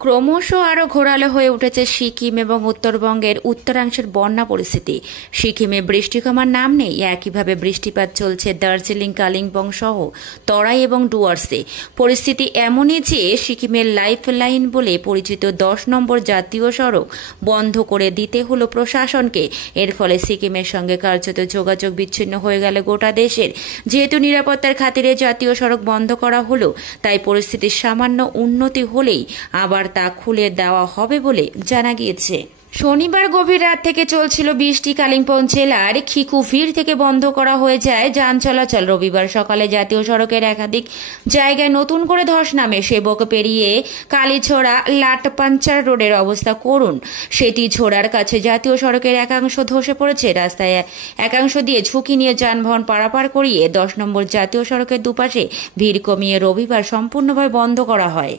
ক্রমশ আরও ঘোরালো হয়ে উঠেছে সিকিম এবং উত্তরবঙ্গের উত্তরাংশের বন্যা পরিস্থিতি। সিকিমে বৃষ্টি কমার নাম নেই, একইভাবে বৃষ্টিপাত চলছে দার্জিলিং, কালিম্পং সহ তরাই এবং ডুয়ার্সে। পরিস্থিতি এমনই যে সিকিমের লাইফ লাইন বলে পরিচিত 10 নম্বর জাতীয় সড়ক বন্ধ করে দিতে হলো প্রশাসনকে। এর ফলে সিকিমের সঙ্গে কার্যত যোগাযোগ বিচ্ছিন্ন হয়ে গেল গোটা দেশের। যেহেতু নিরাপত্তার খাতিরে জাতীয় সড়ক বন্ধ করা হলো, তাই পরিস্থিতির সামান্য উন্নতি হলেই আবার তা খুলে দেওয়া হবে বলে জানা গিয়েছে। শনিবার গভীর রাত থেকে চলছিল বৃষ্টি। কালিম্পং জেলার খিকুভির থেকে বন্ধ করা হয়ে যায় যান চলাচল। রবিবার সকালে জাতীয় সড়কের একাধিক জায়গায় নতুন করে ধস নামে। সেবক পেরিয়ে কালীছড়া লাটপাঞ্চার রোডের অবস্থা করুণ। সেটি ঝোড়ার কাছে জাতীয় সড়কের একাংশ ধসে পড়েছে। রাস্তায় একাংশ দিয়ে ঝুঁকি নিয়ে যানবাহন পারাপার করিয়ে 10 নম্বর জাতীয় সড়কের দুপাশে ভিড় কমিয়ে রবিবার সম্পূর্ণভাবে বন্ধ করা হয়।